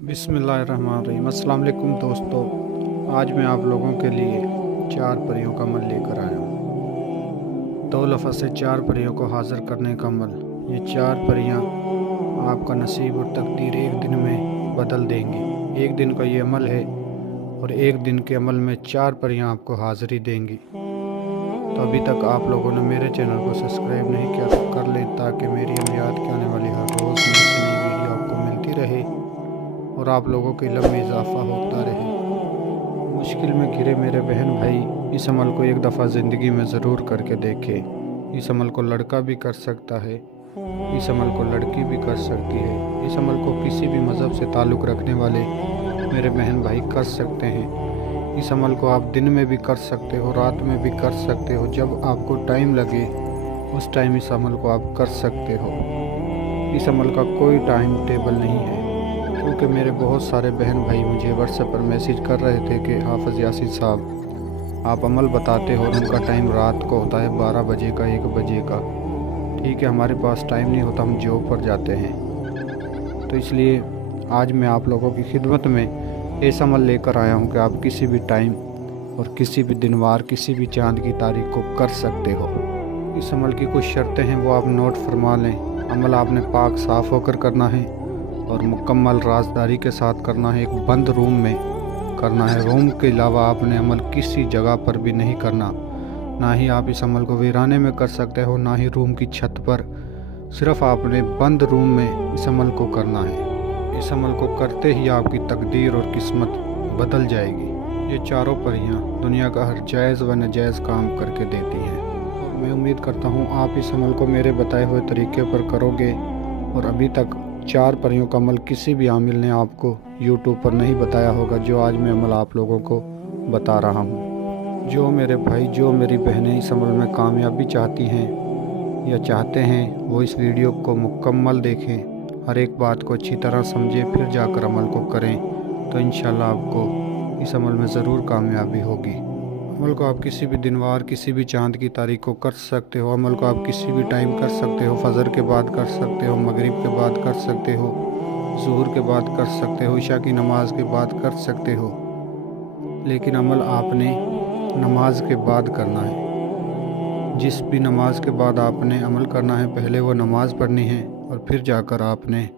बिस्मिल्लाहिर्रहमानिर्रहीम। अस्सलाम वालेकुम दोस्तों, आज मैं आप लोगों के लिए 4 परियों का अमल लेकर आया हूँ। 2 लफ्ज़ से 4 परियों को हाज़िर करने का अमल। ये 4 परियां आपका नसीब और तकदीर एक दिन में बदल देंगी। एक दिन का ये अमल है और एक दिन के अमल में 4 परियां आपको हाज़िरी देंगी। तो अभी तक आप लोगों ने मेरे चैनल को सब्सक्राइब नहीं किया तो कर लें, ताकि मेरी अमलियात के आने वाली हर रोज़ नई से नई वीडियो आपको मिलती रहे और आप लोगों के इल्म में इजाफ़ा होता रहे। मुश्किल में घिरे मेरे बहन भाई, इस अमल को एक दफ़ा ज़िंदगी में ज़रूर करके देखें। इस अमल को लड़का भी कर सकता है, इस अमल को लड़की भी कर सकती है। इस अमल को किसी भी मज़हब से ताल्लुक़ रखने वाले मेरे बहन भाई कर सकते हैं। इस अमल को आप दिन में भी कर सकते हो, रात में भी कर सकते हो, जब आपको टाइम लगे उस टाइम इस अमल को आप कर सकते हो। इस अमल का कोई टाइम टेबल नहीं है, क्योंकि मेरे बहुत सारे बहन भाई मुझे व्हाट्सएप पर मैसेज कर रहे थे कि हाफ़िज़ यासीन साहब आप अमल बताते हो और उनका टाइम रात को होता है 12 बजे का, 1 बजे का। ठीक है, हमारे पास टाइम नहीं होता, हम जॉब पर जाते हैं। तो इसलिए आज मैं आप लोगों की खिदमत में ऐसा अमल लेकर आया हूँ कि आप किसी भी टाइम और किसी भी दिनवार, किसी भी चाँद की तारीख को कर सकते हो। इस अमल की कुछ शर्तें हैं, वो आप नोट फरमा लें। अमल आपने पाक साफ़ होकर करना है और मुकम्मल राजदारी के साथ करना है। एक बंद रूम में करना है। रूम के अलावा आपने अमल किसी जगह पर भी नहीं करना। ना ही आप इस अमल को वीराने में कर सकते हो, ना ही रूम की छत पर। सिर्फ़ आपने बंद रूम में इस अमल को करना है। इस अमल को करते ही आपकी तकदीर और किस्मत बदल जाएगी। ये चारों परियां दुनिया का हर जायज़ व नाजायज़ काम करके देती हैं और मैं उम्मीद करता हूँ आप इस अमल को मेरे बताए हुए तरीके पर करोगे। और अभी तक 4 परियों का अमल किसी भी आमिल ने आपको यूट्यूब पर नहीं बताया होगा, जो आज मैं अमल आप लोगों को बता रहा हूँ। जो मेरे भाई, जो मेरी बहनें इस अमल में कामयाबी चाहती हैं या चाहते हैं, वो इस वीडियो को मुकम्मल देखें, हर एक बात को अच्छी तरह समझें, फिर जाकर अमल को करें। तो इंशाल्लाह आपको इस अमल में ज़रूर कामयाबी होगी। अमल को आप किसी भी दिनवार, किसी भी चाँद की तारीख को कर सकते हो। अमल को आप किसी भी टाइम कर सकते हो। फजर के बाद कर सकते हो, मगरिब के बाद कर सकते हो, ज़ुहर के बाद कर सकते हो, इशा की नमाज के बाद कर सकते हो। लेकिन अमल आपने नमाज के बाद करना है। जिस भी नमाज के बाद आपने अमल करना है, पहले वो नमाज पढ़नी है और फिर जाकर आपने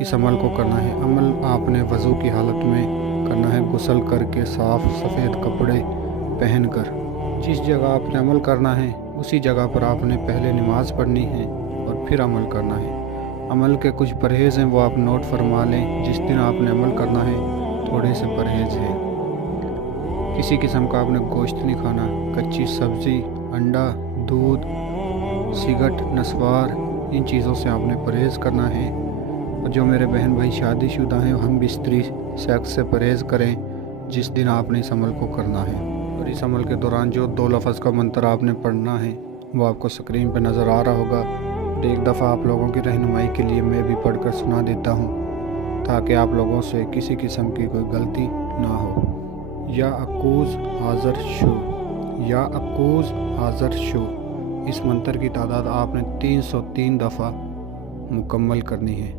इस अमल को करना है। अमल आपने वज़ू की हालत में करना है, गुस्ल करके, साफ़ सफ़ेद कपड़े पहनकर। जिस जगह आपने अमल करना है उसी जगह पर आपने पहले नमाज पढ़नी है और फिर अमल करना है। अमल के कुछ परहेज़ हैं, वो आप नोट फरमा लें। जिस दिन आपने अमल करना है, थोड़े से परहेज़ हैं। किसी किस्म का आपने गोश्त नहीं खाना। कच्ची सब्ज़ी, अंडा, दूध, सिगरेट, नस्वार, इन चीज़ों से आपने परहेज़ करना है। और जो मेरे बहन भाई शादीशुदा हैं, हम बिस्तरी सेक्स से परहेज़ करें जिस दिन आपने इस अमल को करना है। और इस अमल के दौरान जो 2 लफ्ज़ का मंत्र आपने पढ़ना है वो आपको स्क्रीन पर नज़र आ रहा होगा। और एक दफ़ा आप लोगों की रहनुमाई के लिए मैं भी पढ़कर सुना देता हूँ, ताकि आप लोगों से किसी किस्म की कोई गलती ना हो। या अकूज़ हाज़र शो, या अकूज़ हाज़र शो। इस मंत्र की तादाद आपने 303 दफ़ा मुकम्मल करनी है।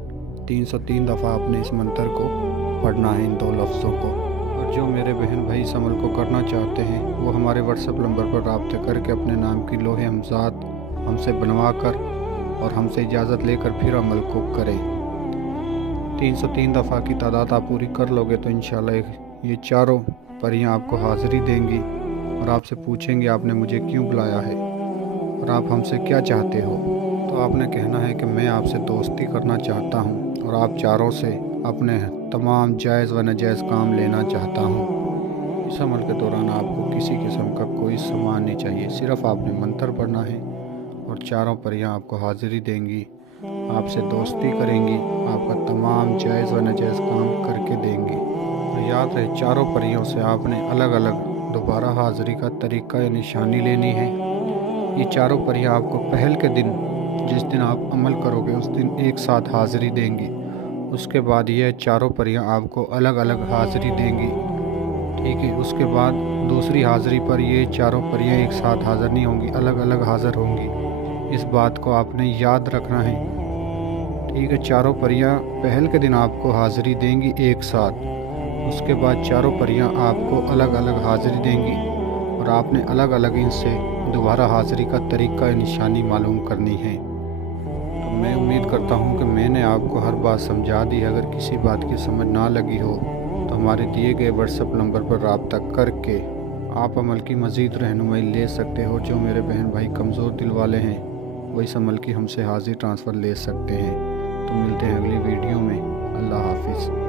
303 दफ़ा आपने इस मंत्र को पढ़ना है, इन 2 लफ्ज़ों को। और जो मेरे बहन भाई इस अमल को करना चाहते हैं, वो हमारे व्हाट्सएप नंबर पर रब्ता करके अपने नाम की लोहे हमज़ात हमसे बनवा कर और हमसे इजाज़त लेकर फिर अमल को करें। 303 दफ़ा की तादाद आप पूरी कर लोगे तो इंशाल्लाह ये चारों परियां आपको हाज़िरी देंगी और आपसे पूछेंगे आपने मुझे क्यों बुलाया है और आप हमसे क्या चाहते हो। तो आपने कहना है कि मैं आपसे दोस्ती करना चाहता हूँ और आप चारों से अपने तमाम जायज़ व नाजायज़ काम लेना चाहता हूँ। इस अमल के दौरान आपको किसी किस्म का कोई सामान नहीं चाहिए, सिर्फ़ आपने मंत्र पढ़ना है और चारों परियां आपको हाज़िरी देंगी, आपसे दोस्ती करेंगी, आपका तमाम जायज़ व नाजायज़ काम करके देंगी। और याद रहे, चारों परियों से आपने अलग अलग दोबारा हाज़िरी का तरीक़ा या निशानी लेनी है। ये चारों परियां आपको पहल के दिन, जिस दिन आप अमल करोगे उस दिन एक साथ हाज़िरी देंगी। उसके बाद ये चारों परियां आपको अलग अलग हाज़िरी देंगी। ठीक है, उसके बाद दूसरी हाज़िरी पर ये चारों परियां एक साथ हाज़िर नहीं होंगी, अलग अलग हाज़िर होंगी। इस बात को आपने याद रखना है। ठीक है, चारों परियां पहल के दिन आपको हाज़िरी देंगी एक साथ। उसके बाद चारों परियां आपको अलग अलग हाज़िरी देंगी और आपने अलग अलग इनसे दोबारा हाज़िरी का तरीक़ा निशानी मालूम करनी है। तो मैं उम्मीद करता हूं कि मैंने आपको हर बात समझा दी। अगर किसी बात की समझ ना लगी हो तो हमारे दिए गए व्हाट्सएप नंबर पर रब्ता करके आप अमल की मज़ीद रहनुमाई ले सकते हो। जो मेरे बहन भाई कमज़ोर दिल वाले हैं वो इस अमल की हमसे हाज़िर ट्रांसफ़र ले सकते हैं। तो मिलते हैं अगली वीडियो में। अल्लाह हाफ़िज़।